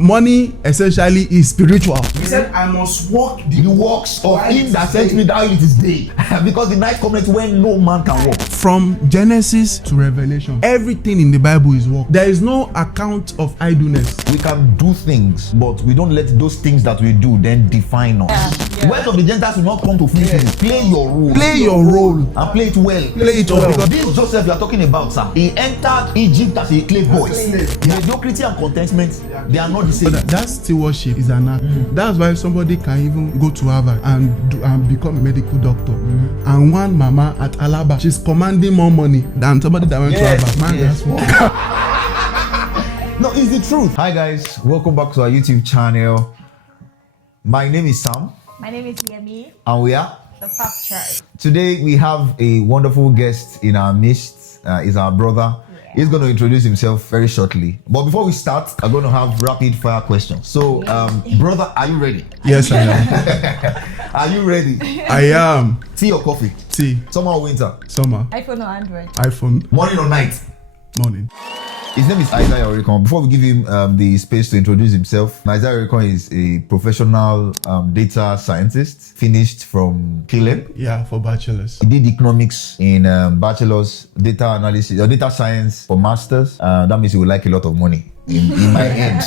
money essentially is spiritual. He said, I must walk the works of him that sent me down it is day. Because the night cometh when no man can walk. From Genesis to Revelation, everything in the Bible is work. There is no account of idleness. We can do things, but we don't let those things that we do then define us. The words of the Gentiles will not come to fruition. Play your role. Play your role. And play it well. Play it well. Because this Joseph you are talking about, sir, he entered Egypt as a slave boy. Mediocrity and contentment, they are not the same. But that stewardship is an art. That's why somebody can even go to Harvard and become a medical doctor. And one mama at Alaba, she's commanding more money than somebody that went to Harvard. Man, that's work. No, it's the truth. Hi guys, welcome back to our YouTube channel. My name is Sam. My name is Yemi. And we are The Fast Tribe. Today we have a wonderful guest in our midst. He's our brother. Yeah. He's going to introduce himself very shortly. But before we start, I'm going to have rapid fire questions. So, brother, are you ready? Yes, I am. Are you ready? I am. Tea or coffee? Tea. Summer or winter? Summer. iPhone or Android? iPhone. Morning or night? Morning. His name is Isaiah Orikon. Before we give him the space to introduce himself, Isaiah Orikon is a professional data scientist, finished from Caleb. Yeah, for bachelor's. He did economics in bachelor's, data analysis or data science for masters. That means he would like a lot of money. In my end,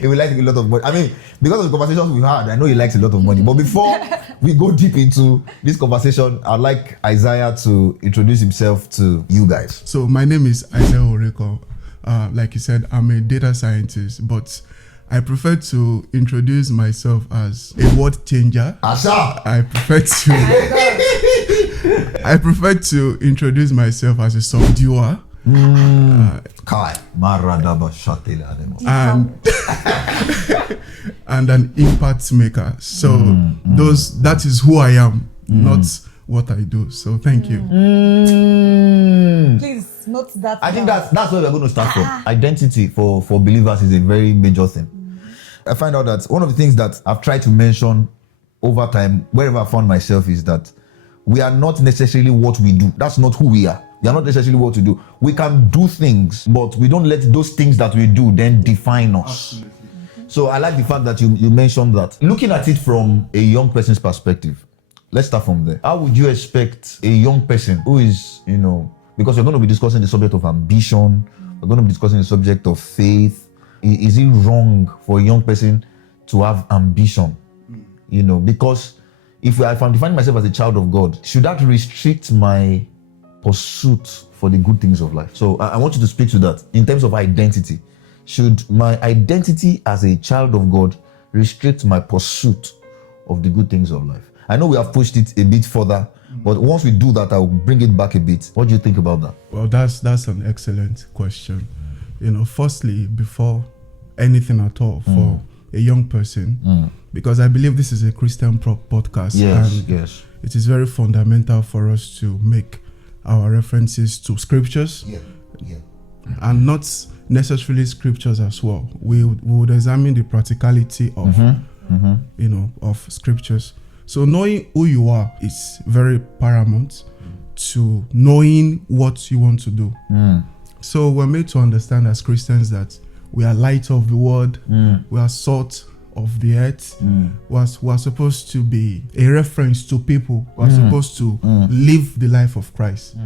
he would like a lot of money. I mean, because of the conversations we've had, I know he likes a lot of money. But before we go deep into this conversation, I'd like Isaiah to introduce himself to you guys. So my name is Isaiah Oreko. Like you said, I'm a data scientist, but I prefer to introduce myself as a word changer. Asha! I prefer to introduce myself as a subduer. And an impact maker. So that is who I am, not what I do. So thank you. Please note that. I think that's where we're going to start from. Identity for believers is a very major thing. I find out that one of the things that I've tried to mention over time, wherever I found myself, is that we are not necessarily what we do. That's not who we are. We are not necessarily what we do. We can do things, but we don't let those things that we do then define us. Absolutely. So I like the fact that you mentioned that. Looking at it from a young person's perspective, let's start from there. How would you expect a young person who is, because we're going to be discussing the subject of ambition, we're going to be discussing the subject of faith. Is it wrong for a young person to have ambition? Because if I'm defining myself as a child of God, should that restrict my pursuit for the good things of life? So I want you to speak to that in terms of identity. Should my identity as a child of God restrict my pursuit of the good things of life? I know we have pushed it a bit further, but once we do that, I'll bring it back a bit. What do you think about that? Well, that's an excellent question. Firstly, before anything at all, for a young person, because I believe this is a Christian podcast, yes, it is very fundamental for us to make our references to scriptures, and not necessarily scriptures as well. We would examine the practicality of of scriptures. So knowing who you are is very paramount to knowing what you want to do. So we're made to understand as Christians that we are light of the world, we are salt of the earth. We're supposed to be a reference to people. We're supposed to live the life of Christ.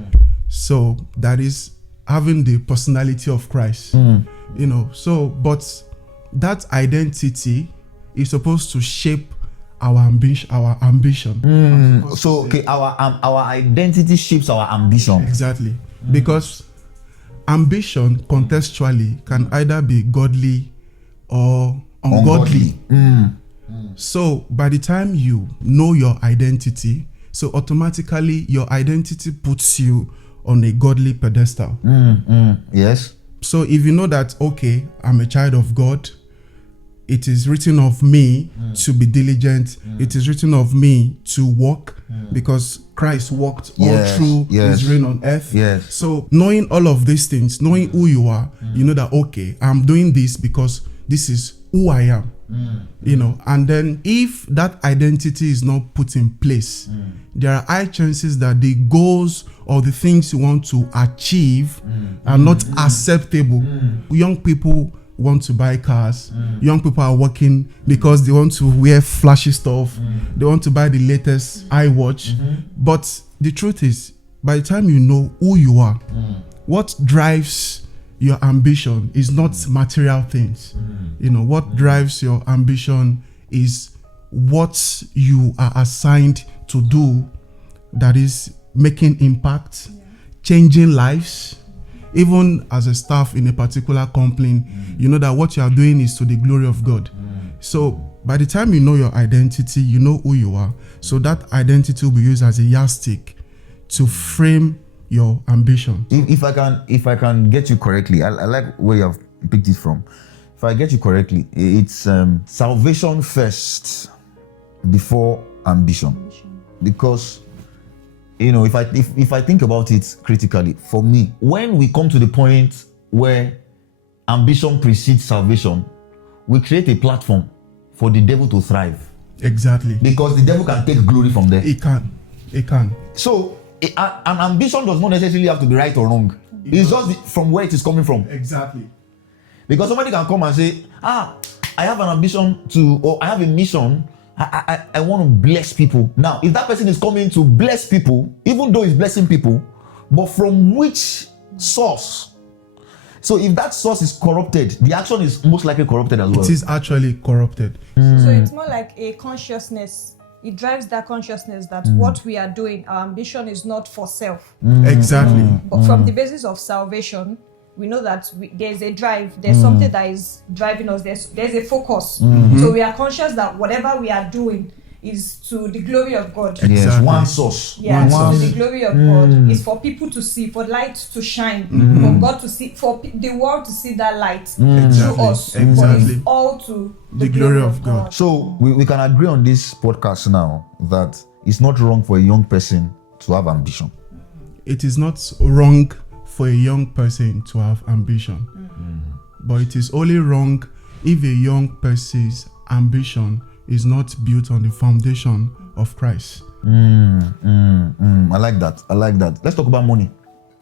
So that is having the personality of Christ. But that identity is supposed to shape our ambition. So okay, our identity shapes our ambition. Exactly. Because ambition contextually can either be godly or ungodly. So by the time you know your identity, so automatically your identity puts you on a godly pedestal. Yes. So if you know that, okay, I'm a child of God, it is written of me to be diligent. It is written of me to walk, because Christ walked all through his reign on earth. Yes. So knowing all of these things, knowing who you are, you know that, okay, I'm doing this because this is who I am. And then if that identity is not put in place, there are high chances that the goals or the things you want to achieve are not acceptable. Young people want to buy cars. Young people are working because they want to wear flashy stuff. They want to buy the latest iWatch. But the truth is, by the time you know who you are, what drives your ambition is not material things. You know, what drives your ambition is what you are assigned to do, that is making impact, changing lives. Even as a staff in a particular company, you know that what you are doing is to the glory of God. So by the time you know your identity, you know who you are. So that identity will be used as a yardstick to frame your ambition. If I can get you correctly, I like where you have picked it from. If I get you correctly, it's salvation first before ambition. Because, you know, if I think about it critically, for me, when we come to the point where ambition precedes salvation, we create a platform for the devil to thrive. Exactly. Because the devil can take glory from there. It can. So, an ambition does not necessarily have to be right or wrong. It's just from where it is coming from. Exactly. Because somebody can come and say, I have an ambition or I have a mission. I want to bless people. Now, if that person is coming to bless people, even though he's blessing people, but from which source? So if that source is corrupted, the action is most likely corrupted as well. It is actually corrupted. So it's more like a consciousness. It drives that consciousness that what we are doing, our ambition is not for self. Exactly. But from the basis of salvation, we know that there's a drive, there's something that is driving us, there's a focus. So we are conscious that whatever we are doing is to the glory of God. Yes, Exactly. one source. Yeah, One to source. the glory of God. It's for people to see, for light to shine, for God to see, for the world to see that light through Exactly. us. But Exactly. it's all to The glory of God. So we can agree on this podcast now that it's not wrong for a young person to have ambition. It is not wrong for a young person to have ambition. But it is only wrong if a young person's ambition is not built on the foundation of Christ. I like that. Let's talk about money.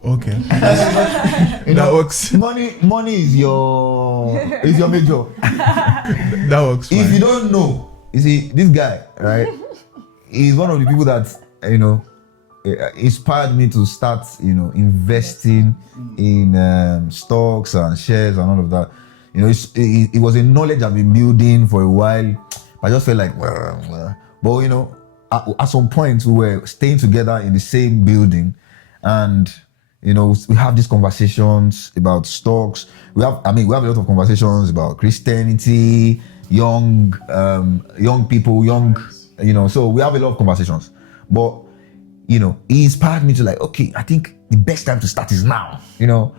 Okay. You That know, works. Money is your major. That works fine. If you don't know, you see, this guy, right? He's one of the people that, you know, inspired me to start, you know, investing in stocks and shares and all of that. You know, it was a knowledge I've been building for a while. I just felt like, but you know, at some point we were staying together in the same building, and you know, we have these conversations about stocks. We have a lot of conversations about Christianity, young people, you know. So we have a lot of conversations, but you know, he inspired me to like, okay, I think the best time to start is now, you know,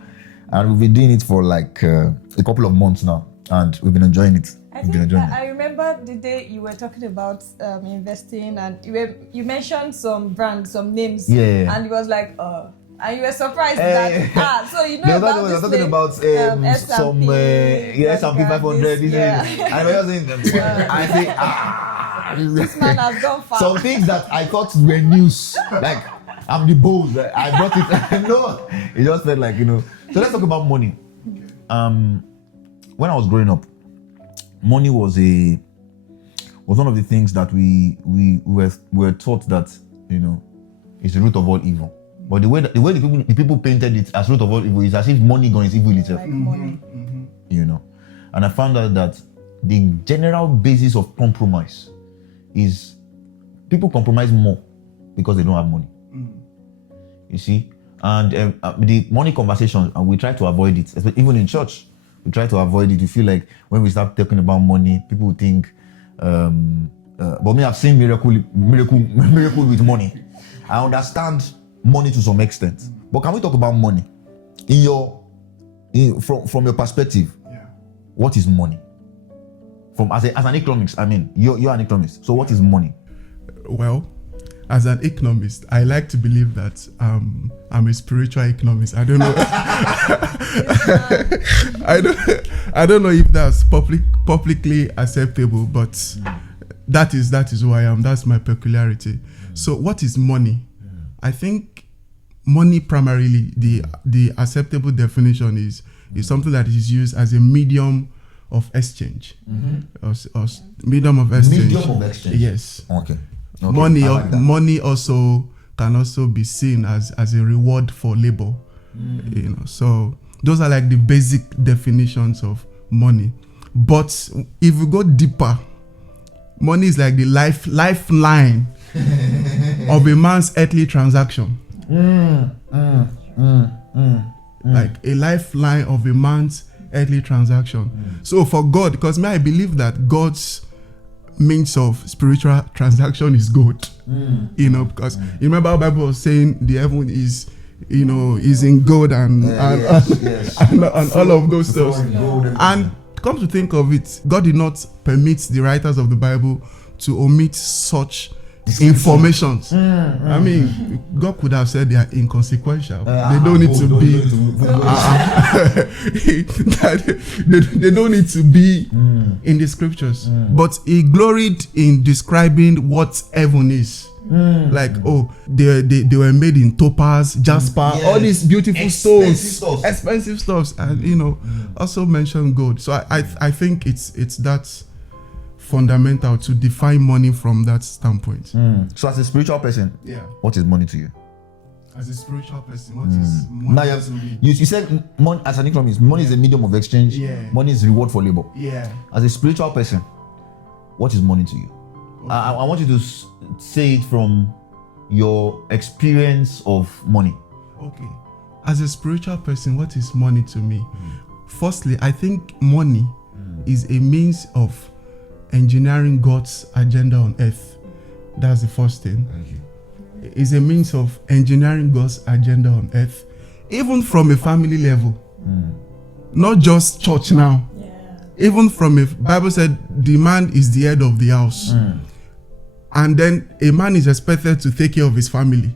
and we've been doing it for like a couple of months now, and we've been enjoying it. I remember the day you were talking about investing, and you mentioned some brands, some names, and it was like, and you were surprised that so you know about this talking about some S&P 500. And I was saying, I say, this man has gone far. some things that I thought were news, like I'm the boss, I brought it. No, it just felt like, you know. So let's talk about money. When I was growing up, money was one of the things that we were taught that, you know, is the root of all evil. But the way the people painted it as root of all evil is as if money gone is evil itself. Like money. You know, and I found out that the general basis of compromise is people compromise more because they don't have money. You see, and the money conversations, and we try to avoid it, even in church. We try to avoid it. You feel like when we start talking about money, people think, but me, I've seen miracle with money. I understand money to some extent, but can we talk about money from your perspective? What is money? As an economist, I mean, you're an economist. So what is money? Well, as an economist, I like to believe that I'm a spiritual economist. I don't know. I don't know if that's publicly acceptable, but that is who I am. That's my peculiarity. So what is money? I think money primarily, the acceptable definition is is something that is used as a medium of exchange. Or medium of exchange. Medium of exchange. Yes. Okay. Money, I like that. money also can also be seen as a reward for labor. You know, so those are like the basic definitions of money. But if we go deeper, money is like the lifeline of a man's earthly transaction. Like a lifeline of a man's earthly transaction. So for God, because I believe that God's means of spiritual transaction is gold. You know, because you remember the Bible was saying the heaven is, you know, is in gold and all of those stuff. And come to think of it, God did not permit the writers of the Bible to omit such information. I mean, God could have said they are inconsequential. They don't need to be. They don't need to be in the scriptures. But He gloried in describing what heaven is. Like, they were made in topaz, jasper, all these beautiful stones, expensive stuff, and you know, also mention gold. So I think it's that fundamental to define money from that standpoint. So as a spiritual person, what is money to you? As a spiritual person, what is money to me? You said money as an economist, money is a medium of exchange. Money is reward for labor. As a spiritual person, what is money to you? I want you to say it from your experience of money. Okay. As a spiritual person, what is money to me? Firstly, I think money is a means of engineering God's agenda on earth. That's the first thing. Thank you. It's a means of engineering God's agenda on earth, even from a family level. Not just church now. Even from Bible said the man is the head of the house. And then a man is expected to take care of his family.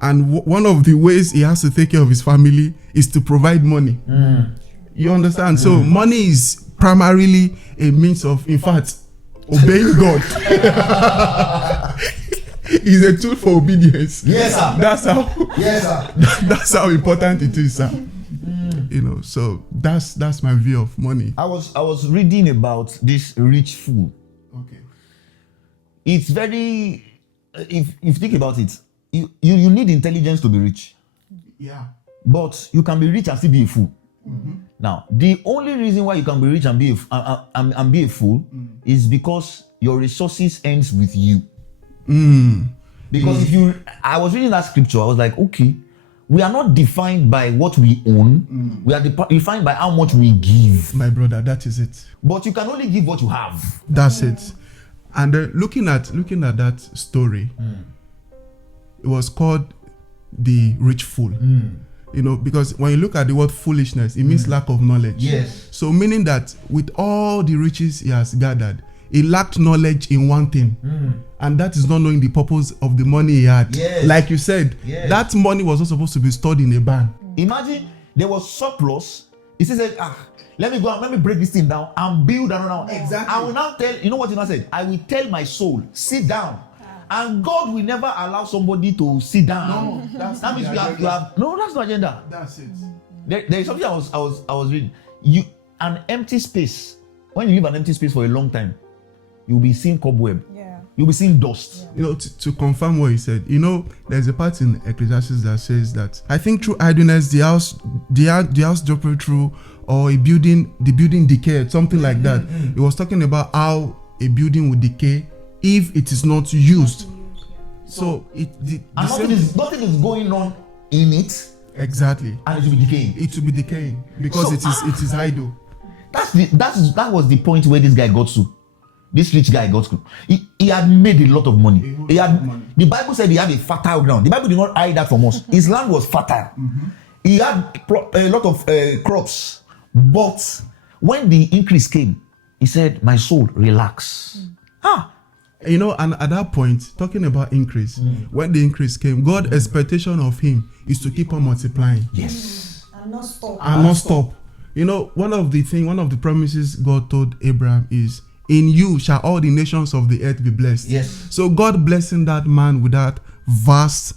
And one of the ways he has to take care of his family is to provide money. You understand? So money is primarily a means of, in fact, obeying God. Is a tool for obedience. Yes, sir. That's how. Yes, sir. That's how important it is, sir. You know, so that's my view of money. I was reading about this rich fool. Okay. It's very, if you think about it, you need intelligence to be rich. Yeah. But you can be rich and still be a fool. Now, the only reason why you can be rich and be a fool is because your resources ends with you. Because I was reading that scripture, I was like, okay, we are not defined by what we own. We are defined by how much we give. My brother, that is it. But you can only give what you have. That's it. And looking at that story, it was called the rich fool. You know, because when you look at the word foolishness, it means lack of knowledge. Yes. So meaning that with all the riches he has gathered, he lacked knowledge in one thing. And that is not knowing the purpose of the money he had. Yes. Like you said, that money was not supposed to be stored in a bank. Imagine there was surplus. He said, let me break this thing down and build another. Exactly. I will now tell, you know what he now said? I will tell my soul, sit down. And God will never allow somebody to sit down. No, that means you have no, that's not agenda. That's it. There is something I was reading. An empty space. When you leave an empty space for a long time, you'll be seeing cobweb. You'll be seeing dust. You know, to confirm what he said, you know, there's a part in Ecclesiastes that says that I think through idleness the house dropped through, or the building decayed, something like that. It was talking about how a building would decay if it is not used. So nothing is going on in it. Exactly. And it will be decaying. It will be decaying because it is idle. That was the point where this guy got to. This rich guy got to. He had made a lot of money. The Bible said he had a fertile ground. The Bible did not hide that from us. His land was fertile. He had a lot of crops. But when the increase came, he said, my soul, relax. You know, and at that point, talking about increase, when the increase came, God's expectation of him is to keep on multiplying. Yes. And not stop. And not stop. You know, one of the promises God told Abraham is, in you shall all the nations of the earth be blessed. Yes. So God blessing that man with that vast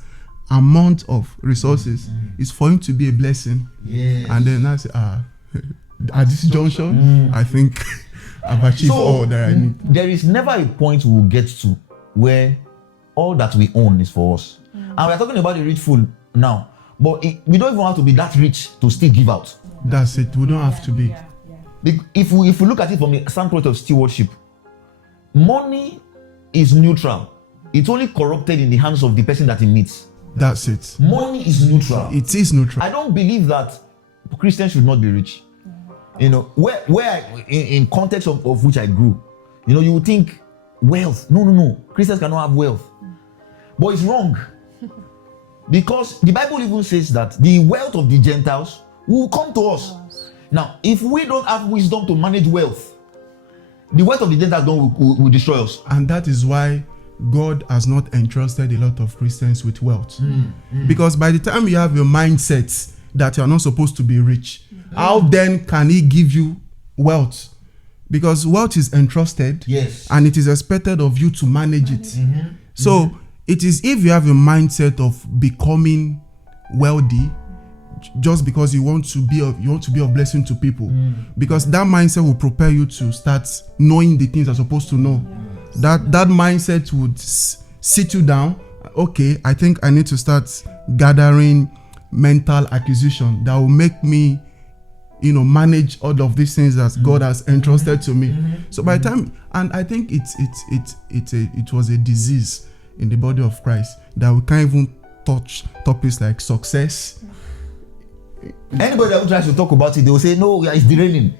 amount of resources is for him to be a blessing. Yes. And then I say, At this junction, I think I've achieved all that I need. There is never a point we will get to where all that we own is for us. And we're talking about the rich fool now, but we don't even have to be that rich to still give out. That's it. We don't have to be. If we look at it from the standpoint of stewardship, money is neutral. It's only corrupted in the hands of the person that it meets. That's it. Money is neutral. It is neutral. I don't believe that Christians should not be rich. You know, in context of which I grew, you know, you would think wealth. No. Christians cannot have wealth. But it's wrong. Because the Bible even says that the wealth of the Gentiles will come to us. Now, if we don't have wisdom to manage wealth, the wealth of the Gentiles will destroy us. And that is why God has not entrusted a lot of Christians with wealth. Because by the time you have your mindset that you are not supposed to be rich, how then can He give you wealth? Because wealth is entrusted, and it is expected of you to manage it. So it is, if you have a mindset of becoming wealthy just because you want to be of blessing to people, because that mindset will prepare you to start knowing the things you're supposed to know. That mindset would sit you down. Okay, I think I need to start gathering mental acquisition that will make me, you know, manage all of these things that God has entrusted to me. So by the time, and I think it was a disease in the body of Christ that we can't even touch topics like success. Anybody that tries to talk about it, they will say, no, it's derailing.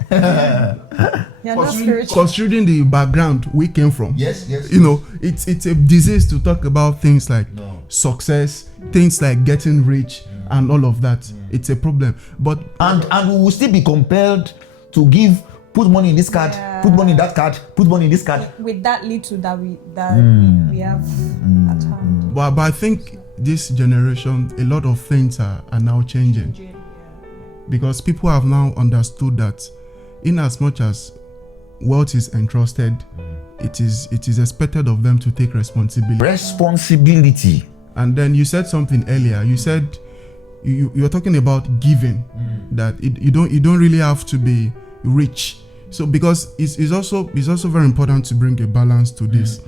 Considering the background we came from. Yes. You know, it's a disease to talk about things like success, things like getting rich, and all of that. It's a problem. But and we will still be compelled to put money in this card, put money in that card, put money in this card. With that little that we have at hand. But I think this generation, a lot of things are now changing. Because people have now understood that in as much as wealth is entrusted, it is expected of them to take responsibility. And then you said something earlier. You said you're talking about giving, that you don't really have to be rich. So because it's also very important to bring a balance to this.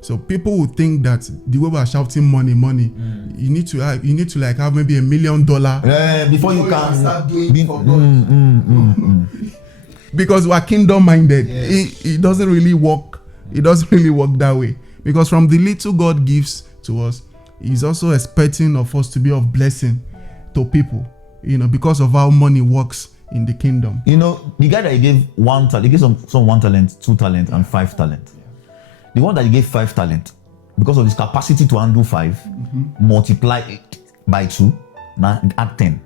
So people would think that the way we are shouting money, you need to like have maybe $1 million before you can start doing it for God. Because we are kingdom minded. It doesn't really work. It doesn't really work that way. Because from the little God gives to us, He's also expecting of us to be of blessing to people. You know, because of how money works in the kingdom. You know, the guy that He gave one talent, He gave some 1 talent, 2 talent, and 5 talent. The one that He gave 5 talent, because of his capacity to handle 5, multiply it by 2, now add 10.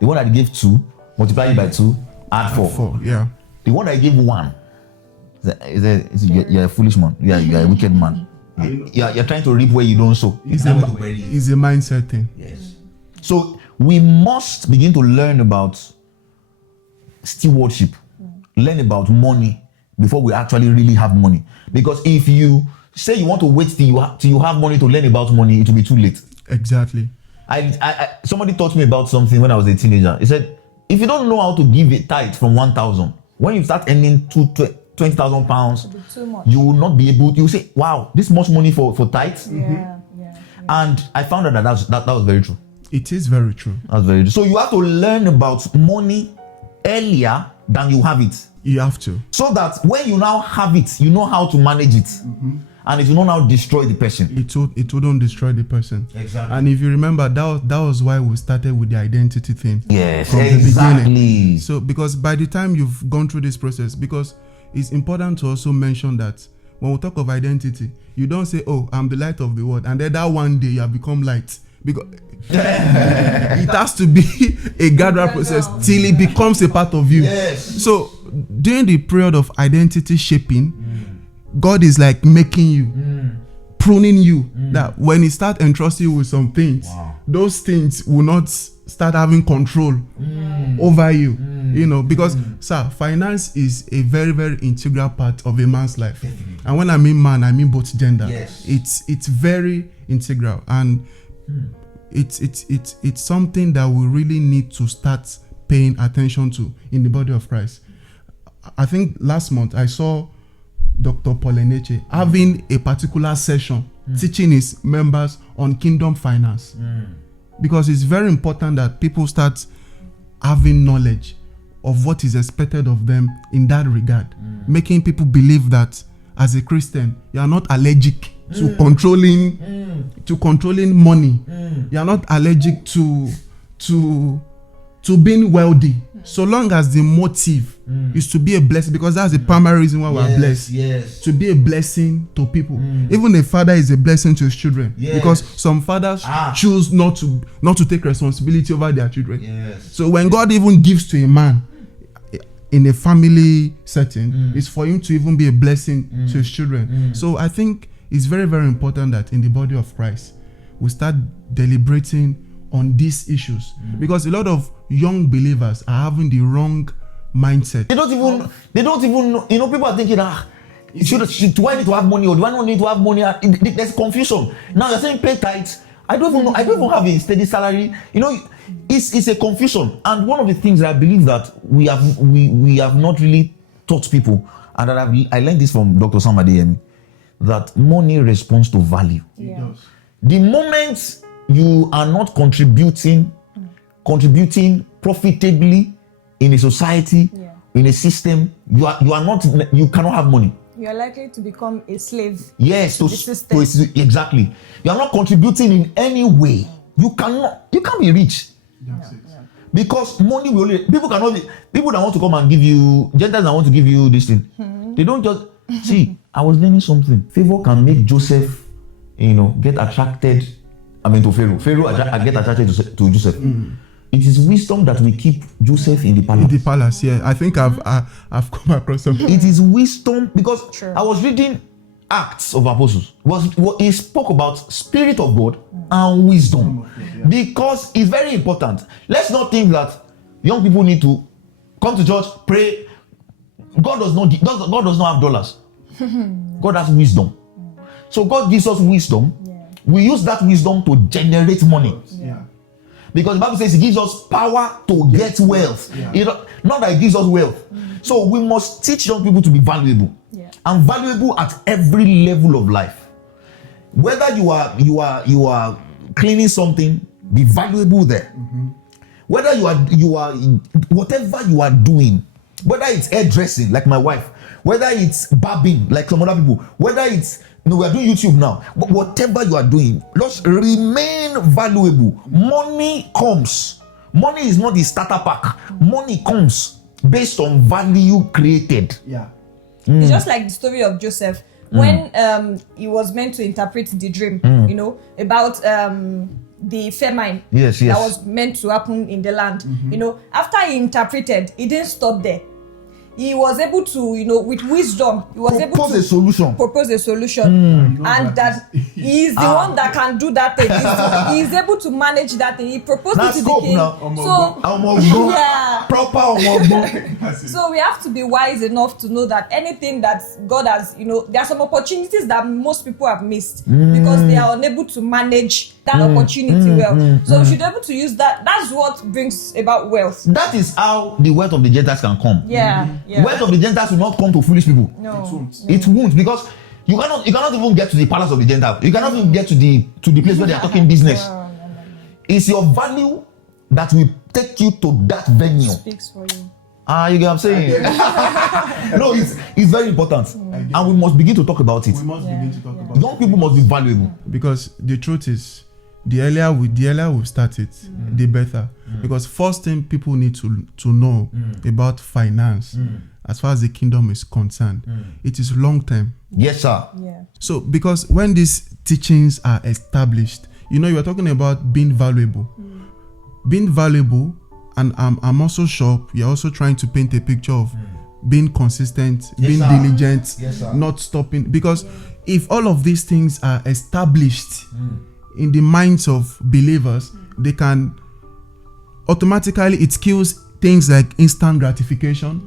The one that He gave 2, multiply it by 2, add 4. Yeah. The one that He gave 1, you're a foolish man. You're a wicked man. You're trying to reap where you don't sow. It's a mindset thing. Yes. So we must begin to learn about stewardship, learn about money before we actually really have money. Because if you say you want to wait till you have money to learn about money, it will be too late. Exactly. Somebody taught me about something when I was a teenager. He said, if you don't know how to give a tithe from 1,000, when you start earning 20,000 pounds, you will not be able. You will say, "Wow, this much money for tithes." And I found out that was very true. It is very true. That's very true. So you have to learn about money earlier than you have it. You have to. So that when you now have it, you know how to manage it. And it will not now destroy the person. It wouldn't destroy the person. Exactly. And if you remember, that was why we started with the identity thing. Yes, from exactly. the beginning. So because by the time you've gone through this process, because it's important to also mention that when we talk of identity, you don't say, "Oh, I'm the light of the world," and then that one day you have become light. Because it has to be a gathering process till it becomes a part of you. Yes. So during the period of identity shaping, God is like making you, pruning you, that when He starts entrusting you with some things, those things will not start having control over you. You know, because sir, finance is a very, very integral part of a man's life. And when I mean man, I mean both gender. Yes. It's very integral, and it's something that we really need to start paying attention to in the body of Christ. I think last month I saw Dr. Paul Eneche having a particular session teaching his members on kingdom finance, because it's very important that people start having knowledge of what is expected of them in that regard, making people believe that as a Christian you are not allergic to controlling money. You are not allergic to being wealthy, so long as the motive is to be a blessing, because that's the primary reason why we are blessed. To be a blessing to people. Even a father is a blessing to his children, because some fathers choose not to take responsibility over their children. So when God even gives to a man in a family setting, it's for him to even be a blessing to his children. So I think it's very, very important that in the body of Christ we start deliberating on these issues, because a lot of young believers are having the wrong mindset. They don't even know. People are thinking, do I need to have money, or do I not need to have money? There's confusion. Now you're saying pay tithes. I don't even know. I don't even have a steady salary. It's a confusion. And one of the things that I believe that we have not really taught people, and that I learned this from Dr. Sam Adeyemi, that money responds to value. The moment you are not contributing profitably in a society, in a system, you cannot have money. You are likely to become a slave. Yes, to the system. Exactly. You are not contributing in any way. You can't be rich. Because money will only, people that want to come and give you, Gentiles that want to give you this thing, they don't just see. I was learning something. Favor can make Joseph, get attracted. To Pharaoh. Pharaoh get attracted to Joseph. It is wisdom that we keep Joseph in the palace. In the palace, yeah. I think I've come across something. It is wisdom, because I was reading Acts of Apostles. He spoke about Spirit of God and wisdom, because it's very important. Let's not think that young people need to come to church, pray. God does not have dollars. God has wisdom. So God gives us wisdom. We use that wisdom to generate money. Because the Bible says He gives us power to get wealth. Not that He gives us wealth. So we must teach young people to be valuable. And valuable at every level of life. Whether you are cleaning something, be valuable there. Whether you are whatever you are doing, whether it's hairdressing like my wife, whether it's barbing like some other people, whether it's we are doing YouTube now, but whatever you are doing, just remain valuable. Money comes. Money is not the starter pack. Money comes based on value created. It's just like the story of Joseph when he was meant to interpret the dream, about the famine that was meant to happen in the land. After he interpreted, he didn't stop there. He was able to, with wisdom, he was able to propose a solution. And that he is the one that can do that thing. He is able to manage that thing. He proposed it to the king. So we have to be wise enough to know that anything that God has, there are some opportunities that most people have missed because they are unable to manage that opportunity well. So we should be able to use that. That's what brings about wealth. That is how the wealth of the Gentiles can come. Wealth of the Gentiles will not come to foolish people. No. It won't, because you cannot even get to the palace of the Gentiles. You cannot even get to the place where they are talking business. It's your value that will take you to that venue. Speaks for you. You get what I'm saying? No, it's very important. And we must begin to talk about it. Young people must be valuable. Because the truth is, the earlier we start it, the better. Because first thing people need to know about finance, as far as the kingdom is concerned, it is long term. Yes, sir. So because when these teachings are established, you are talking about being valuable. Being valuable, and I'm also sure you're also trying to paint a picture of being consistent, being diligent, not stopping. Because if all of these things are established in the minds of believers, they can automatically, it kills things like instant gratification.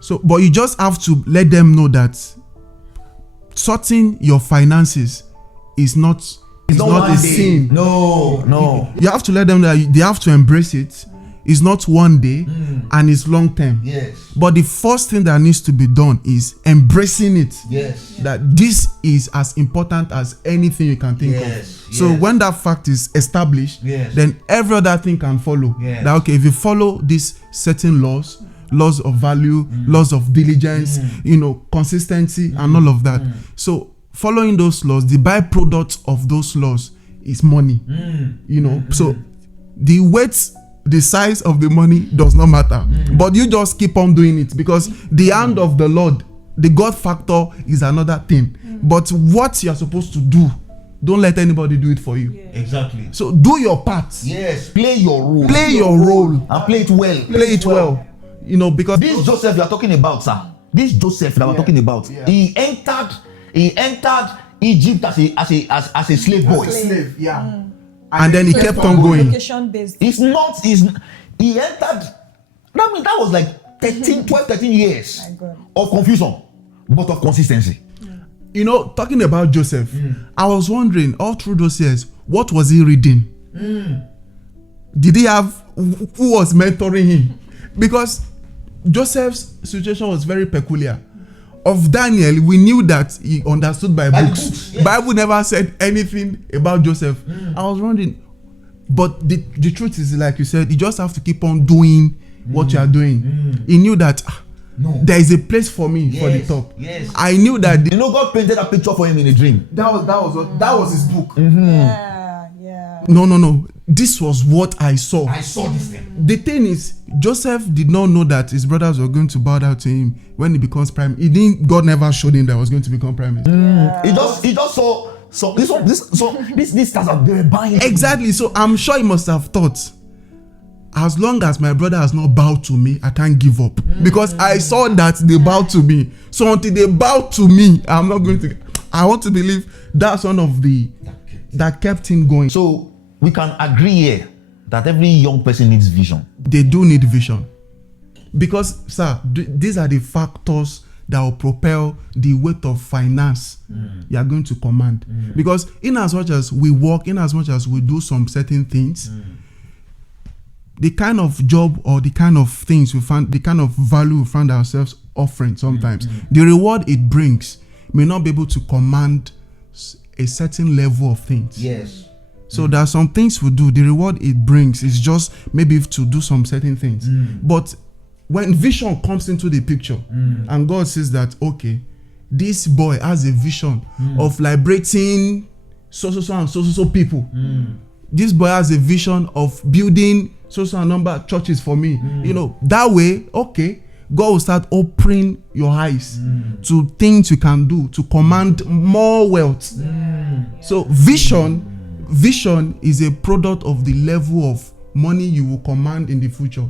So, but you just have to let them know that sorting your finances is not a sin. No. You have to let them know that they have to embrace it. it's not one day and it's long term. Yes. But the first thing that needs to be done is embracing it. Yes. That this is as important as anything you can think of. So when that fact is established, then every other thing can follow. That okay, if you follow these certain laws of value, laws of diligence, consistency and all of that. So following those laws, the byproduct of those laws is money. So the weight, the size of the money does not matter, but you just keep on doing it because the hand of the Lord, the God factor is another thing. But what you're supposed to do, don't let anybody do it for you. Exactly. So do your part. Yes. Play your role. Play your role and play it well. Play it well. Because this Joseph you are talking about, sir. This Joseph that we're talking about. He entered Egypt as a slave boy. Slave, and then he kept on going. It's not. He entered. That was like 13 years of confusion, but of consistency. Talking about Joseph, I was wondering all through those years, what was he reading? Did he have who was mentoring him? Because Joseph's situation was very peculiar. Of Daniel, we knew that he understood by books. Yes. Bible never said anything about Joseph. I was wondering, but the truth is, like you said, you just have to keep on doing what you are doing. He knew that there is a place for me for the top. Yes. I knew that. God painted a picture for him in a dream. That was his book. Yeah. No. This was what I saw. I saw this thing. The thing is, Joseph did not know that his brothers were going to bow down to him when he becomes prime. God never showed him that he was going to become prime minister. He just saw. So this stars are very buying. Exactly. So I'm sure he must have thought, as long as my brother has not bowed to me, I can't give up. Because I saw that they bowed to me. So until they bow to me, I'm not going to. I want to believe that's one of the that kept him going. So we can agree here that every young person needs vision. They do need vision. Because, sir, these are the factors that will propel the weight of finance you are going to command. Because in as much as we work, in as much as we do some certain things, the kind of job or the kind of things we find, the kind of value we find ourselves offering sometimes, the reward it brings may not be able to command a certain level of things. Yes. So there are some things we do, the reward it brings is just maybe to do some certain things. But when vision comes into the picture and God says that, okay, this boy has a vision of liberating so people. This boy has a vision of building so number of churches for me. That way, okay, God will start opening your eyes to things you can do to command more wealth. So vision is a product of the level of money you will command in the future.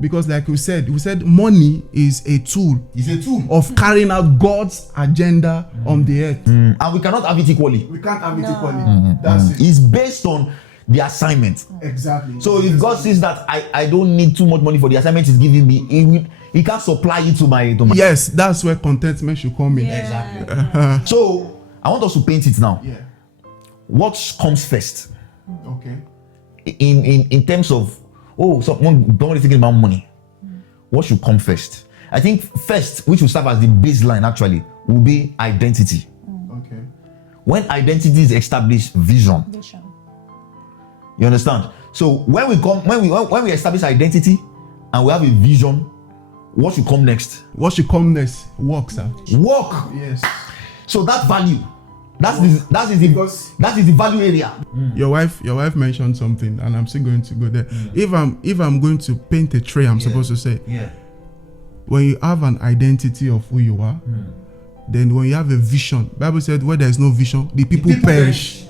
Because like we said money is a tool. It's a tool of carrying out God's agenda on the earth. And we cannot have it equally. We can't have it equally. That's it. It's based on the assignment. Exactly. So if God sees that I don't need too much money for the assignment he's giving me, he can't supply it to my Yes, that's where contentment should come in. Exactly. So I want us to paint it now. What comes first? Okay. In terms of someone is thinking about money, what should come first? I think first, which will serve as the baseline actually, will be identity. Okay. When identity is established, vision. You understand? So when we establish identity and we have a vision, what should come next? What should come next? Work, sir. Work. Yes. So that value. That is the value area. Your wife mentioned something, and I'm still going to go there. If I'm going to paint a tray, I'm supposed to say, when you have an identity of who you are, then when you have a vision, Bible said, where there is no vision, the people perish.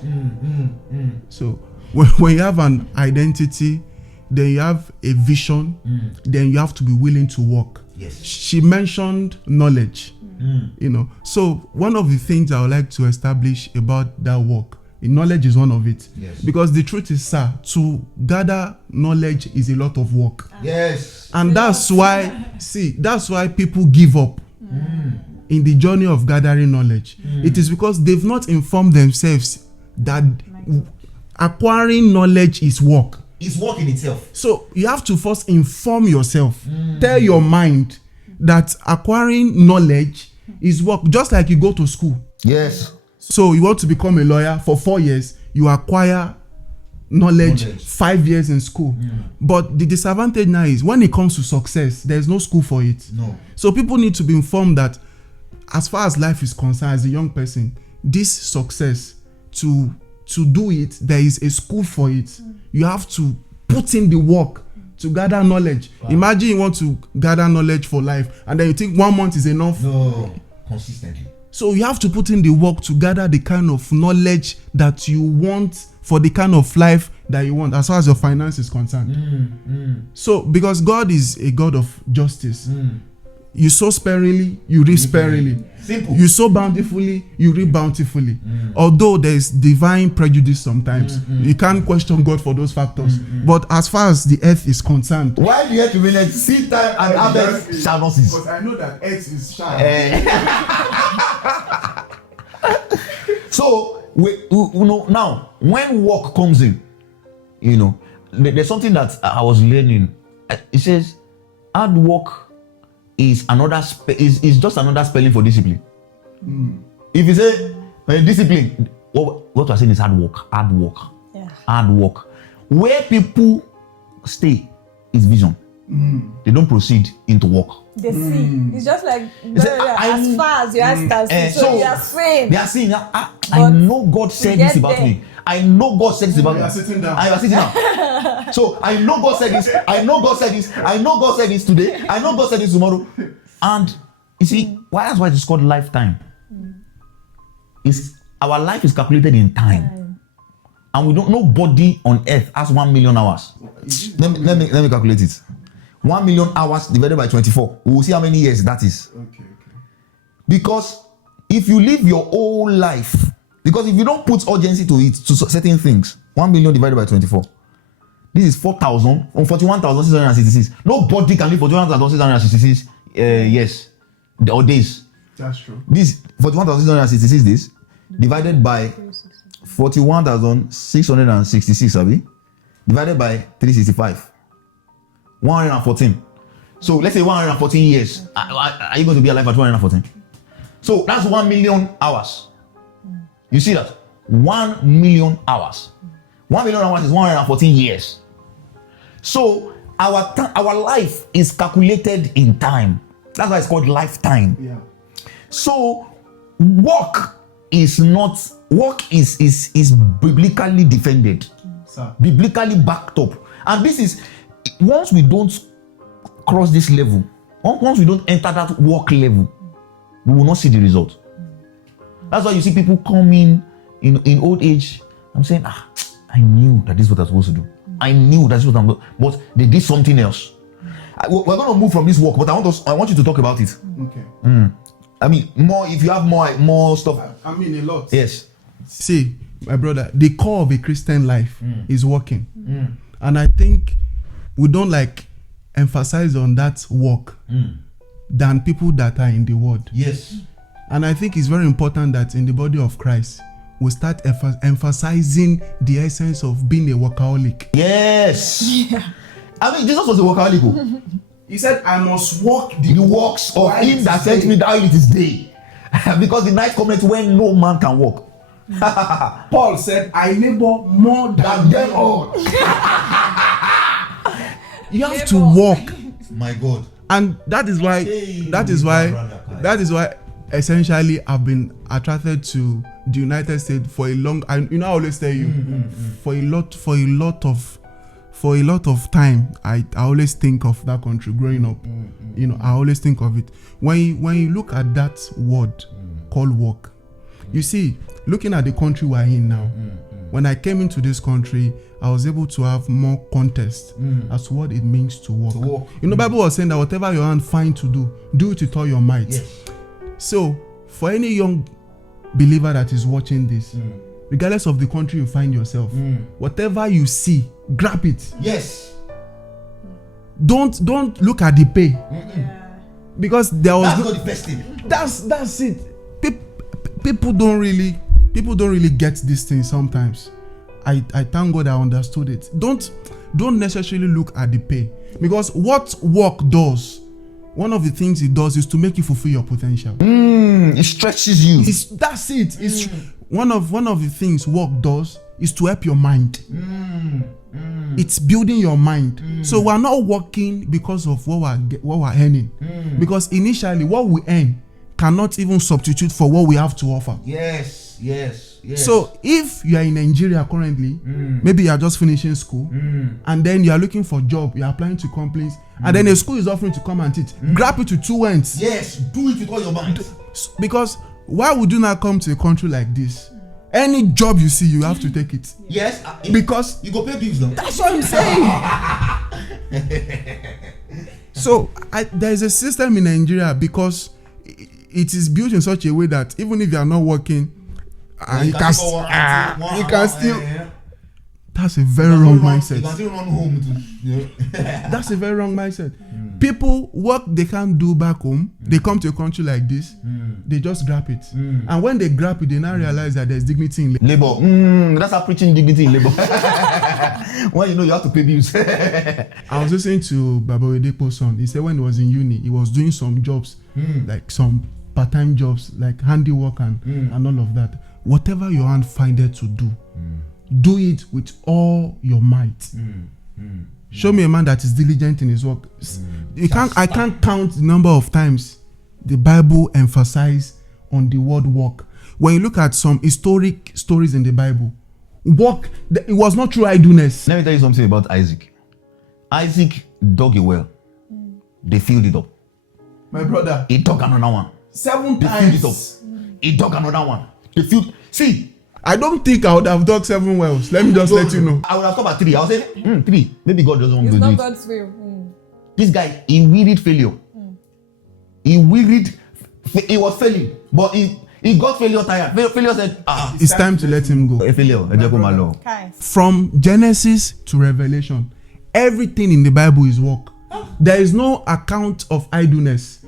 So when you have an identity, then you have a vision, then you have to be willing to work. Yes. She mentioned knowledge. So one of the things I would like to establish about that work, knowledge is one of it. Yes. Because the truth is, sir, to gather knowledge is a lot of work. Yes. And that's why people give up in the journey of gathering knowledge. It is because they've not informed themselves that acquiring knowledge is work. is work in itself. So you have to first inform yourself. Tell your mind that acquiring knowledge is work. Just like you go to school. Yes. So you want to become a lawyer for 4 years, you acquire knowledge 5 years in school. But the disadvantage now is when it comes to success, there's no school for it. No. So people need to be informed that as far as life is concerned, as a young person, this success, to do it, there is a school for it. You have to put in the work to gather knowledge. Wow. Imagine you want to gather knowledge for life and then you think 1 month is enough. No, consistently. So you have to put in the work to gather the kind of knowledge that you want for the kind of life that you want as far as your finance is concerned. So because God is a God of justice, you sow sparingly, you reap sparingly. Simple. You sow bountifully, you reap bountifully. Although there is divine prejudice sometimes, you can't question God for those factors. But as far as the earth is concerned, why the earth remaineth, seed time and harvest shall not cease. Because I know that earth is sharp. So we know now when work comes in, there's something that I was learning. It says hard work is is just another spelling for discipline. If you say discipline, what we're saying is hard work. Yeah. Hard work. Where people stay is vision. They don't proceed into work. They see. It's just like as far as your eyes can see. So you are saying. They are saying, I know God said this about me. I know God said this about me. You are sitting down. I am sitting down. So I know God said this. I know God said this. I know God said this today. I know God said this tomorrow. And you see, that's why it's called lifetime. Our life is calculated in time. And we don't, nobody on earth has 1 million hours. Let me calculate it. 1 million hours divided by 24. We will see how many years that is. Okay. Because if you live your whole life, because if you don't put urgency to it, to certain things, 1 million divided by 24. This is 41,666. Nobody can live 41,666 years or days. That's true. This 41,666 days divided by 41,666, divided by 365. 114. So let's say 114 years. Are you going to be alive at 114? So that's 1 million hours. You see that? 1 million hours. 1 million hours is 114 years. So our life is calculated in time. That's why it's called lifetime. Yeah. So work is biblically defended, biblically backed up. And this is, once we don't cross this level, once we don't enter that work level, we will not see the result. That's why you see people come in old age. I'm saying, I knew that this is what I was supposed to do. I knew that's what I'm doing, but they did something else. We're going to move from this work, but I want you to talk about it. Okay. I mean, more if you have more stuff. I mean, a lot. Yes. See, my brother, the core of a Christian life is working. And I think we don't emphasize on that work than people that are in the world. Yes. And I think it's very important that in the body of Christ, we start emphasizing the essence of being a workaholic. Yes. Yeah. I mean, Jesus was a workaholic. He said, I must work the works of him that sent me while it is day. Because the night cometh when no man can work. Paul said, I labor more than them all. You have to work. My God. And that is why essentially I've been attracted to the United States for a long, I always tell you, for a lot of time, I always think of that country growing up. I always think of it. When you look at that word called work, you see, looking at the country we're in now, when I came into this country, I was able to have more context as to what it means to work. The Bible was saying that whatever your hand find to do it with all your might. Yes. So, for any young believer that is watching this, regardless of the country you find yourself, whatever you see, grab it. Yes. Don't look at the pay, because there was that's not the best thing. That's it. People don't really get this thing sometimes. I thank God I understood it. don't necessarily look at the pay, because what work does, one of the things it does is to make you fulfill your potential. It stretches you. That's it. It's one of the things work does is to help your mind. It's building your mind. So we're not working because of what we're earning, because initially what we earn cannot even substitute for what we have to offer. Yes. So if you are in Nigeria currently, maybe you are just finishing school, and then you are looking for a job, you are applying to companies, and then a school is offering to come and teach, grab it to 2 ends. Yes, do it with all your mind. Because why would you not come to a country like this? Any job you see, you have to take it. Yes, because you go pay bills now. That's what I'm saying. So there is a system in Nigeria, because it is built in such a way that even if you are not working, you can still. That's a very wrong mindset. You can still run home. That's a very wrong mindset. People work they can't do back home. They come to a country like this, they just grab it. And when they grab it, they now realize that there's dignity in labor. That's how preaching dignity in labor. When you have to pay bills. I was listening to Baba Oyedepo's son. He said when he was in uni, he was doing some jobs, like some part-time jobs, like handiwork and all of that. Whatever your hand findeth to do, do it with all your might. Show me a man that is diligent in his work. I can't count the number of times the Bible emphasizes on the word work. When you look at some historic stories in the Bible, work, it was not true idleness. Let me tell you something about Isaac. Isaac dug a well. They filled it up. My brother, he dug another one. 7 they times. Filled it up. He dug another one. They filled. See, I don't think I would have dug 7 wells. Let me just let you know. I would have stopped at 3. I would say 3. Maybe God doesn't want it's to do it. It's not God's will. This guy, he wearied failure. He wearied. He was failing, but he got failure tired. Failure said, it's time to let him go. Failure. From Genesis to Revelation, everything in the Bible is work. There is no account of idleness.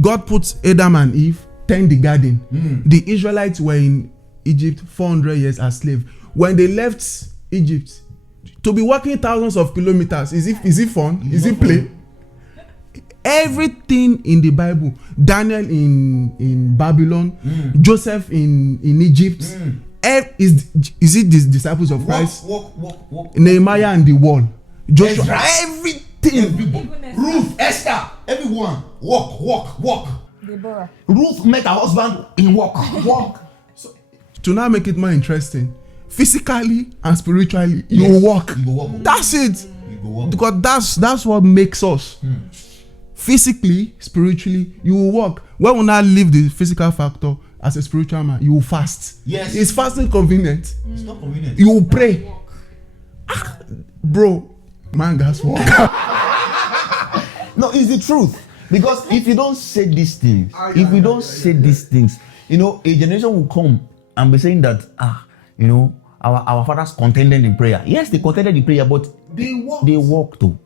God puts Adam and Eve, tend the garden. The Israelites were in Egypt 400 years as slaves. When they left Egypt, to be walking thousands of kilometers, is it fun? Is it play? Everything in the Bible, Daniel in Babylon, Joseph in Egypt, is it the disciples of Christ? Walk. Nehemiah and the wall, Joshua, Ezra. everything. Ruth, Esther, everyone, walk. Deborah. Ruth met her husband in walk. So, to now make it more interesting, physically and spiritually, you will walk. That's it. Because that's what makes us. Physically, spiritually, you will walk. When we now leave the physical factor as a spiritual man, you will fast. Yes. Is fasting convenient? It's not convenient. You will pray. Bro, man, that's walk. No, it's the truth. Because if you don't say these things, a generation will come and be saying that, our fathers contended in prayer. Yes, they contended in prayer, but they walked too.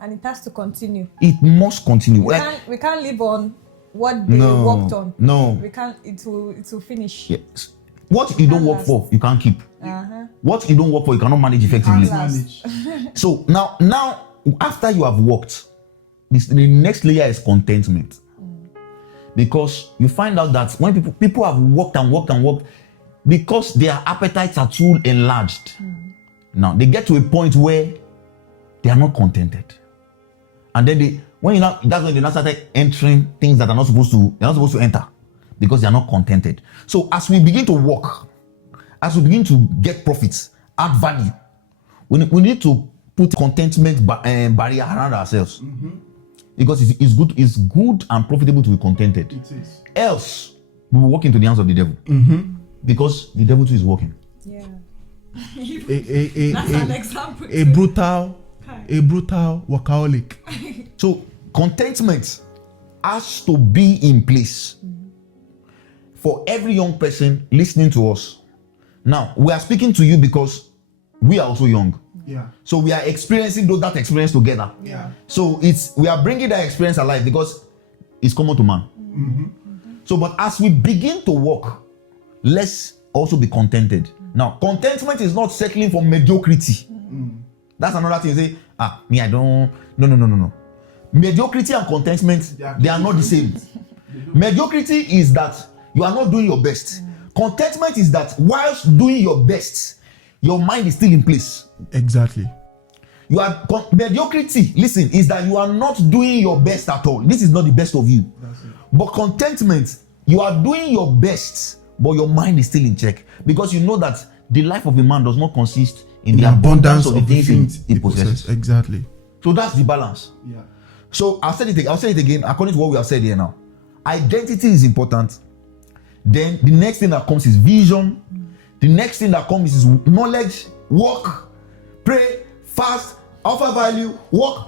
And it has to continue. It must continue. We can't live on what they worked on. No. We can't. It will finish. Yes. What you don't work for, you can't keep. What you don't work for, you cannot manage effectively. So now, after you have worked, the next layer is contentment. Because you find out that when people have worked, because their appetites are too enlarged. Now they get to a point where they are not contented. And then that's when they now started entering things that they're not supposed to enter, because they are not contented. So as we begin to work, as we begin to get profits, add value, we need to put contentment barrier around ourselves. Because it's good and profitable to be contented. It is. Else, we will walk into the hands of the devil. Because the devil too is working. Yeah. That's an example. A brutal workaholic. So contentment has to be in place for every young person listening to us. Now, we are speaking to you because we are also young. Yeah. So we are experiencing that experience together. Yeah. So we are bringing that experience alive because it's common to man. So, but as we begin to work, let's also be contented. Now, contentment is not settling for mediocrity. That's another thing. You say, me, I don't. No. Mediocrity and contentment, they are not the same. Mediocrity is that you are not doing your best. Contentment is that whilst doing your best, your mind is still in place. Exactly. Mediocrity, listen, is that you are not doing your best at all. This is not the best of you. But contentment, you are doing your best, but your mind is still in check. Because you know that the life of a man does not consist in the abundance of the things he possesses. Exactly. So that's the balance. Yeah. So I'll say it again, according to what we have said here now. Identity is important. Then the next thing that comes is vision. The next thing that comes is knowledge, work, pray, fast, offer value, work.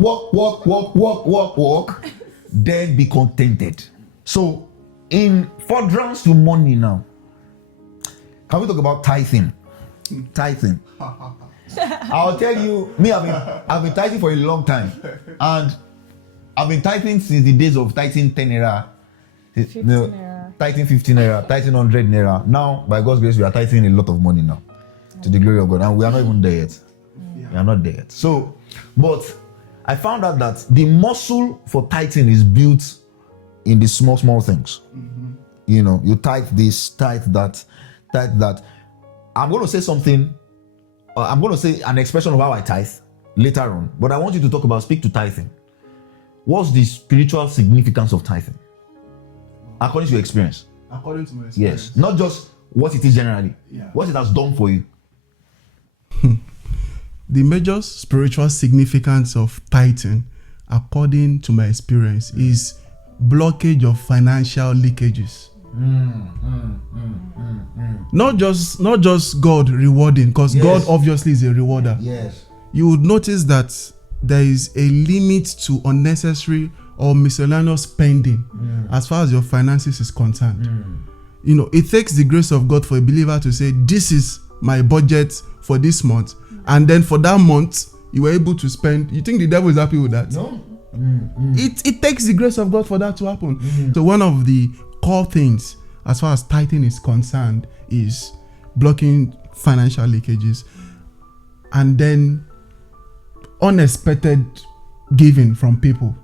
Then be contented. So in furtherance to money now, can we talk about tithing? Tithing. I'll tell you, I've been tithing for a long time. And I've been tithing since the days of tithing 10 naira. 15 naira. Tithing 15 naira, tithing 100 naira. Now, by God's grace, we are tithing a lot of money now. To the glory of God. And we are not even there yet. We are not there yet. So, but I found out that the muscle for tithing is built in the small things. You know, you tithe this, tithe that. I'm going to say something. I'm going to say an expression of how I tithe later on. But I want you to speak to tithing. What's the spiritual significance of tithing? According to your experience. According to my experience. Yes. Not just what it is generally. Yeah. What it has done for you. The major spiritual significance of tithing, according to my experience, is blockage of financial leakages. Not just God rewarding, because God obviously is a rewarder. Yes. You would notice that there is a limit to unnecessary or miscellaneous spending as far as your finances is concerned. You know, it takes the grace of God for a believer to say, this is my budget for this month. And then for that month, you were able to spend. You think the devil is happy with that? No. It takes the grace of God for that to happen. So one of the core things as far as tithing is concerned is blocking financial leakages. And then unexpected giving from people.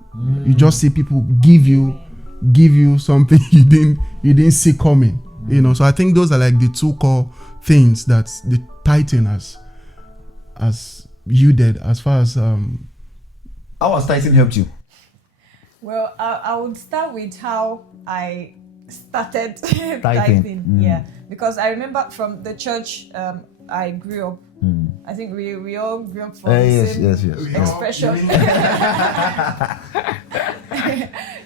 You just see people give you something you didn't see coming. You know, so I think those are like the two core things that the tithing as you did as far as How has tithing helped you? Well, I would start with how I started tithing. Yeah, because I remember from the church I grew up. I think we all grew up from the same expression.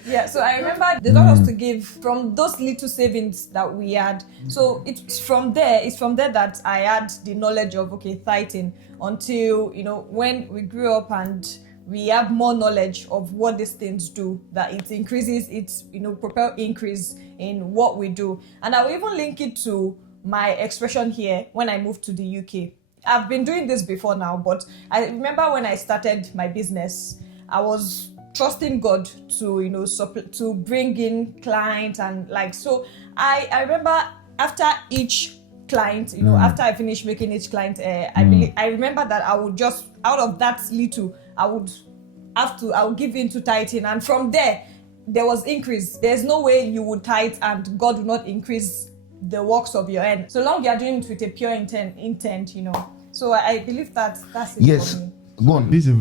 Yeah, so I remember they taught us to give from those little savings that we had. So it's from there that I had the knowledge of tithing, until when we grew up and we have more knowledge of what these things do, that it increases, it's propel increase in what we do. And I will even link it to my expression here when I moved to the UK. I've been doing this before now, but I remember when I started my business, I was trusting God to to bring in clients, and so I remember after each client, after I finished making each client, I remember that I would just, out of that little, I would give into tithing, and from there was increase. There's no way you would tithe and God will not increase the works of your hand, so long you are doing it with a pure intent. So I believe that's it for me. Go on. This is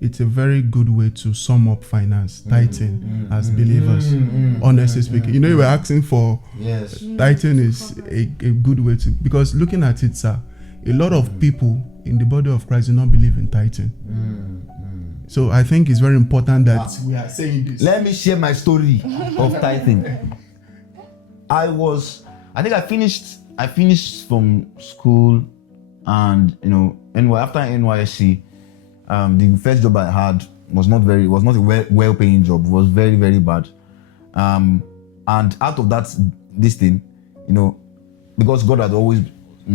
it's a very good way to sum up finance, tithing as believers. Honestly speaking, you were asking for tithing is a good way to, because looking at it, sir, a lot of people in the body of Christ do not believe in tithing. So I think it's very important that we are saying this. Let me share my story of tithing. I think I finished from school, and after NYSC, the first job I had was not a well-paying job. It was very, very bad. And out of that, this thing, because God had always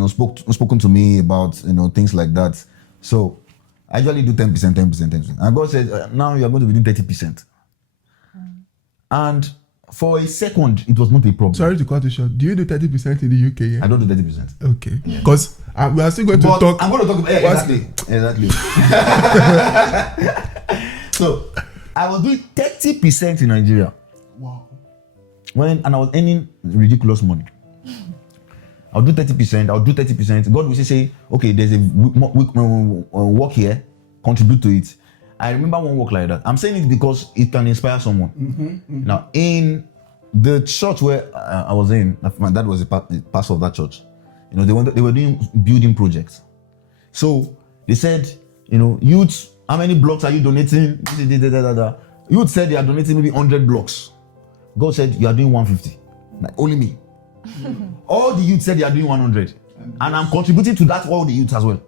spoken to me about things like that. So I usually do 10%. And God said, now you are going to be doing 30%. And For a second, it was not a problem. Sorry to cut you short. Do you do 30% in the UK? Yeah? I don't do 30%. Okay. Because we are still going to talk. I'm going to talk about exactly. So I was doing 30% in Nigeria. Wow. And I was earning ridiculous money. I'll do 30%. I'll do 30%. God will say, okay, there's a work here. Contribute to it. I remember one work like that. I'm saying it because it can inspire someone. Now, in the church where I was in, my dad was a pastor of that church. They were doing building projects. So they said, youth, how many blocks are you donating? Youth said they are donating maybe 100 blocks. God said you are doing 150. Like, only me. All the youth said they are doing 100. And I'm contributing to that, all the youth as well.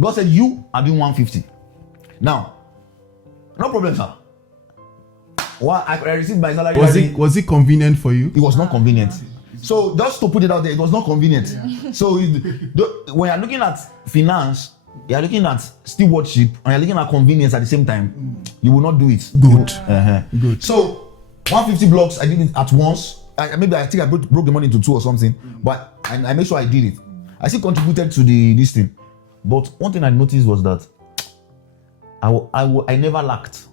God said you are doing 150. Now, no problem, sir. Well, I received my salary. Was it convenient for you? It was not convenient. So just to put it out there, it was not convenient. So when you're looking at finance, you're looking at stewardship, and you're looking at convenience at the same time, you will not do it. Good. Good. So 150 blocks, I did it at once. I think I broke the money into 2 or something, but I made sure I did it. I still contributed to this thing. But one thing I noticed was that I never lacked.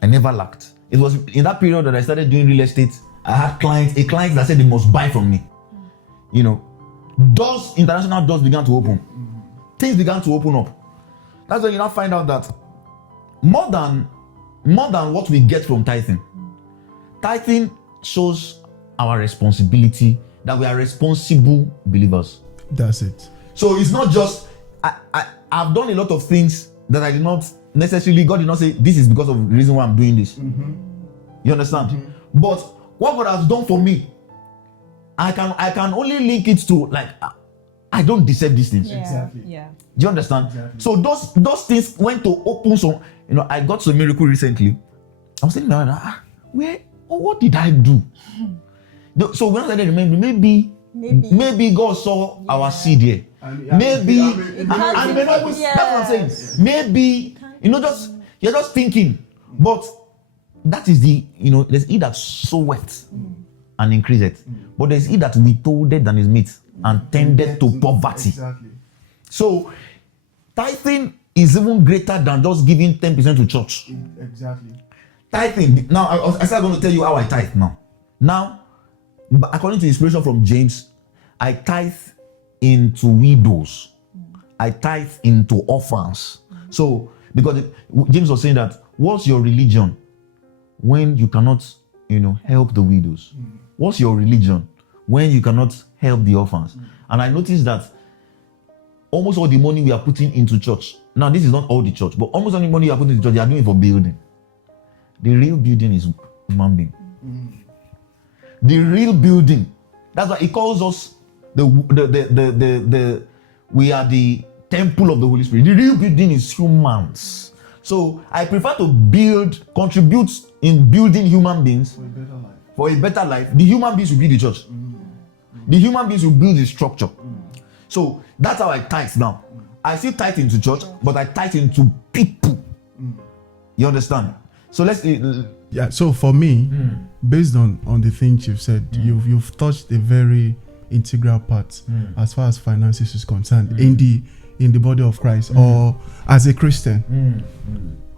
I never lacked. It was in that period that I started doing real estate. I had a client that said they must buy from me. International doors began to open. Things began to open up. That's when you now find out that more than what we get from tithing shows our responsibility, that we are responsible believers. That's it. So it's not just I've done a lot of things that I did not necessarily, God did not say this is because of the reason why I'm doing this. You understand? But what God has done for me, I can only link it to, like, I don't deserve these things. Exactly. Yeah. Do you understand? Exactly. So those things went to open some. I got some miracle recently. I was thinking, what did I do? So when I started remembering, maybe God saw our seed here. Maybe that's what I'm saying. Maybe you're just thinking, but that is there's he that soweth and increaseth, but there's he that withholdeth and is meat and tended to poverty. Exactly. So tithing is even greater than just giving 10% to church. Exactly. Tithing. Now I started going to tell you how I tithe now. Now, according to inspiration from James, I tithe into widows. I tithe into orphans. So, because James was saying that, what's your religion when you cannot, help the widows? What's your religion when you cannot help the orphans? And I noticed that almost all the money we are putting into church, now this is not all the church, but almost all the money you are putting into church, they are doing it for building. The real building is human being. The real building. That's why he calls us we are the temple of the Holy Spirit. The real building is humans. So I prefer to contribute in building human beings for a better life. The human beings will be the church. The human beings will build the structure. So that's how I tithe now. I still tithe into church, but I tithe into people. You understand? So so for me, based on the things you've said, you've touched a very integral part as far as finances is concerned in the body of Christ or as a Christian.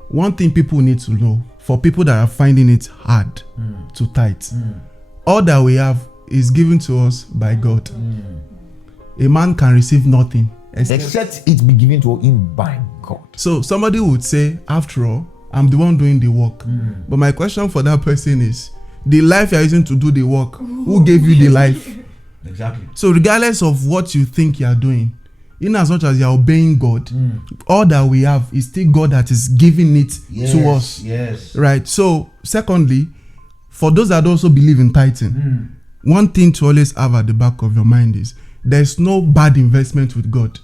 One thing people need to know, for people that are finding it hard to tithe, all that we have is given to us by God. A man can receive nothing except it be given to him by God. So somebody would say, after all, I'm the one doing the work. But my question for that person is, the life you're using to do the work, who gave you the life? Exactly. So regardless of what you think you're doing, in as much as you're obeying God, all that we have is still God that is giving it to us. Yes. Right. So secondly, for those that also believe in tithing, one thing to always have at the back of your mind is there's no bad investment with God.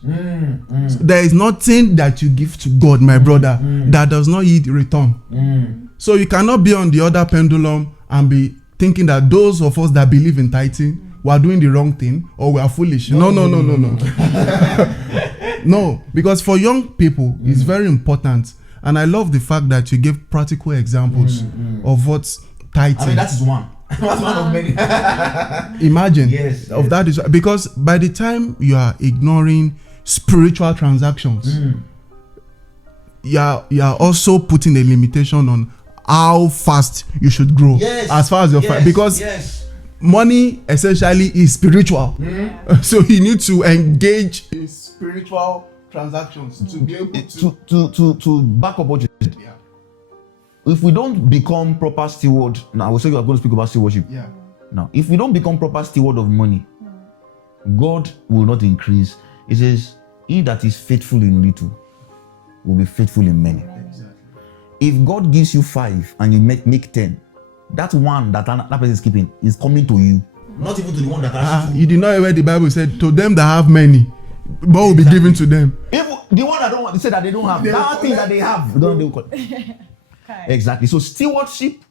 So there is nothing that you give to God, my brother, that does not yield return. So you cannot be on the other pendulum and be thinking that those of us that believe in tithing, we are doing the wrong thing or we are foolish. No. No, because for young people, it's very important. And I love the fact that you give practical examples of what tithing. I mean, that is one. That's one of many. Imagine Yes, of yes. that is because by the time you are ignoring spiritual transactions, you are also putting a limitation on how fast you should grow. Yes. As far as your because money essentially is spiritual. So you need to engage in spiritual transactions to be able to back up what you said. Yeah. If we don't become proper steward, now I will say you are going to speak about stewardship. Yeah. Now, if we don't become proper steward of money, God will not increase. It says, he that is faithful in little will be faithful in many. Exactly. If God gives you 5 and you make 10, that one that person is keeping is coming to you. Not even to the one that has You did not hear where the Bible said, to them that have many, what will be given to them. Even the one that don't want, they say that they don't have. That thing that they have, they will Exactly. So stewardship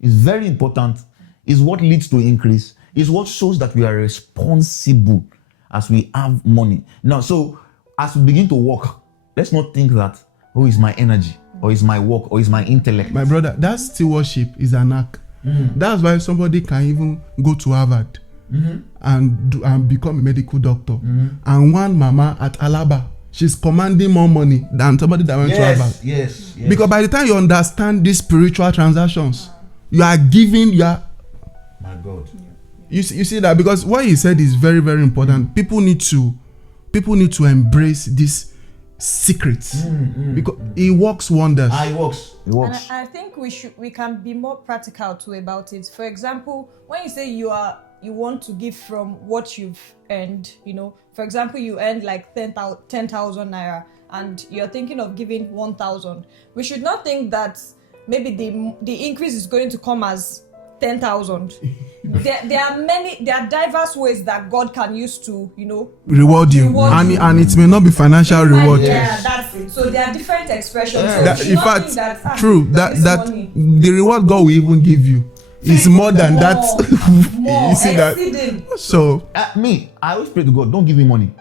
is very important. Is what leads to increase. Is what shows that we are responsible as we have money. Now, so as we begin to work, let's not think that, oh, it's my energy, or it's my work, or it's my intellect. My brother, that stewardship is an act. That's why somebody can even go to Harvard and become a medical doctor. And one mama at Alaba, she's commanding more money than somebody that went to Harvard. Yes. Because by the time you understand these spiritual transactions, you are giving, My God. you see that, because what he said is very, very important. People need to embrace this secrets because it works wonders. It works. And I think we can be more practical too about it. For example, when you say you want to give from what you've earned, for example, you earned like 10,000 naira and you're thinking of giving 1,000. We should not think that maybe the increase is going to come as 10,000. There are diverse ways that God can use to, reward you. And it may not be financial reward. Yeah, that's it. So there are different expressions. Yeah. So In fact, true, that the reward God will even give you is more than that. More You see that? exceeding. So I always pray to God, don't give me money.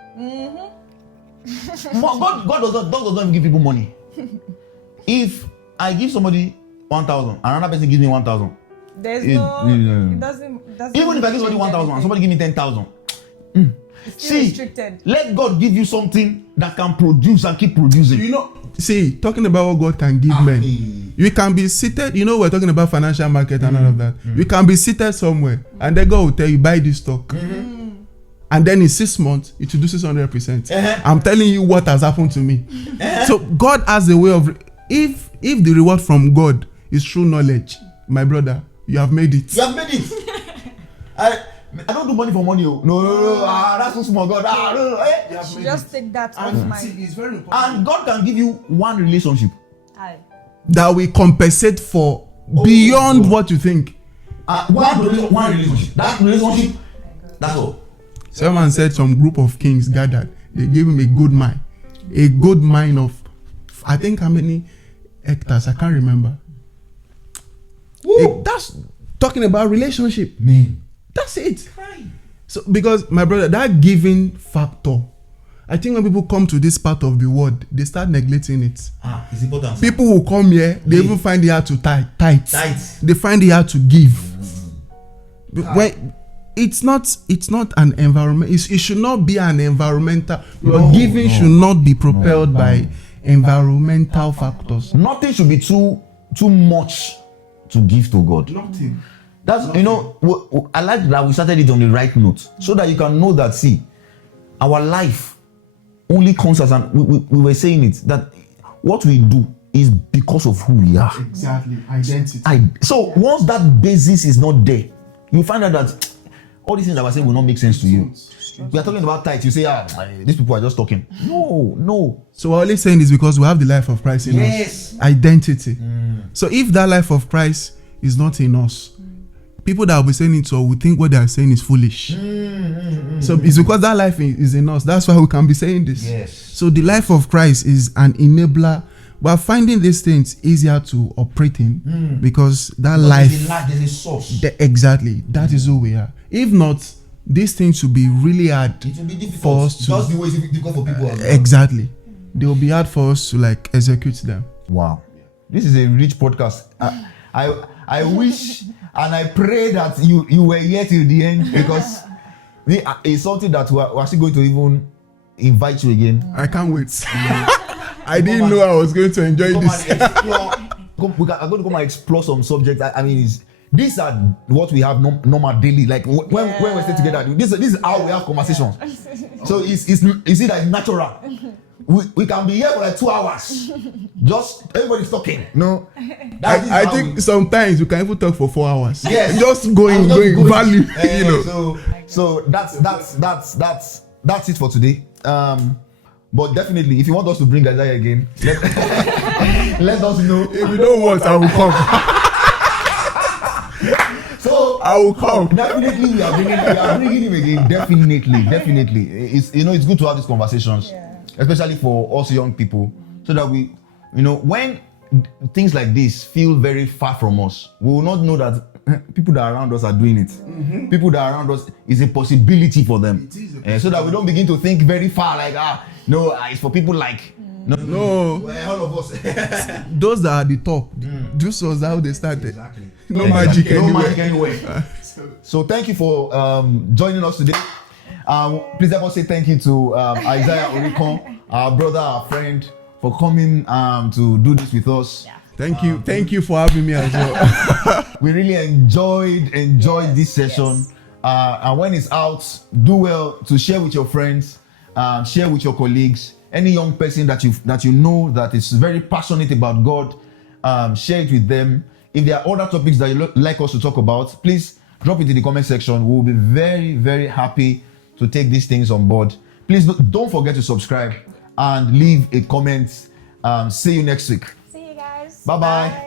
God does not even give people money. If I give somebody 1,000, another person gives me 1,000. There's it doesn't Even if I give somebody 1,000 and somebody give me 10,000. still restricted. Let God give you something that can produce and keep producing. talking about what God can give men, you can be seated. We're talking about financial market and all of that. You can be seated somewhere, and then God will tell you, buy this stock. And then in 6 months, it will do 600%. I'm telling you what has happened to me. So God has a way of, if the reward from God is true knowledge, my brother, you have made it. You have made it. I don't do money for money. No. That's too small. God. No. Just take that off my. It's very important. And God can give you one relationship that will compensate for beyond what you think. One relationship. That relationship. That's all. Someone said some group of kings gathered. They gave him a good mine of, I think, how many hectares? I can't remember. That's talking about relationship. Man. That's it. So, because my brother, that giving factor, I think when people come to this part of the world, they start neglecting it. It's important. People will come here, they even find it hard to tithe. They find it hard to give. When it's not an environment. It should not be an environmental. Your giving should not be propelled by environmental factors. Nothing should be too much to give to God. Nothing. That's I like that we started it on the right note, so that you can know that, see, our life only comes as we were saying it, that what we do is because of who we are. Exactly. Identity. So once that basis is not there, you find out that all these things that we're saying will not make sense to you. We are talking about tithes. You say, these people are just talking. No. So we're only saying this because we have the life of Christ in us. Identity. So if that life of Christ is not in us, people that will be saying it will think what they are saying is foolish. So it's because that life is in us. That's why we can be saying this. Yes. So the life of Christ is an enabler. We are finding these things easier to operate in because that life. There's a source. Exactly. That is who we are. If not, these things will be really hard. It will be difficult for us to. Just the way it's difficult for people. Exactly. They will be hard for us to execute them. Wow. This is a rich podcast. I wish and I pray that you were here till the end, because it's something that we're actually going to even invite you again. I can't wait. I didn't know I was going to enjoy this. I'm going to come and explore some subjects. I mean, these are what we have normal daily. Like when we stay together, this is how we have conversations. So it's that it's natural. We can be here for like 2 hours. Just everybody's talking. No, I think sometimes we can even talk for 4 hours. Yes, just going value. You know. So that's it for today. But definitely, if you want us to bring Isaiah again, let us know. If you don't want, I will come. So I will come. Definitely, we are bringing him again. Definitely. It's good to have these conversations, especially for us young people, so that we, when things like this feel very far from us, we will not know that people that are around us are doing it. Mm-hmm. People that are around us is a possibility for them, so that we don't begin to think very far. Like it's for people like. No. Well, all of us. Those that are at the top, this was how they started. Exactly. No magic anywhere. So thank you for joining us today. Please help us say thank you to Isaiah Orikon, our brother, our friend, for coming to do this with us. Yeah. Thank you for having me as well. We really enjoyed this session. Yes. And when it's out, do well to share with your friends, share with your colleagues. Any young person that you know that is very passionate about God, share it with them. If there are other topics that you like us to talk about, please drop it in the comment section. We'll be very, very happy to take these things on board. Please don't forget to subscribe and leave a comment. See you next week. See you guys. Bye-bye.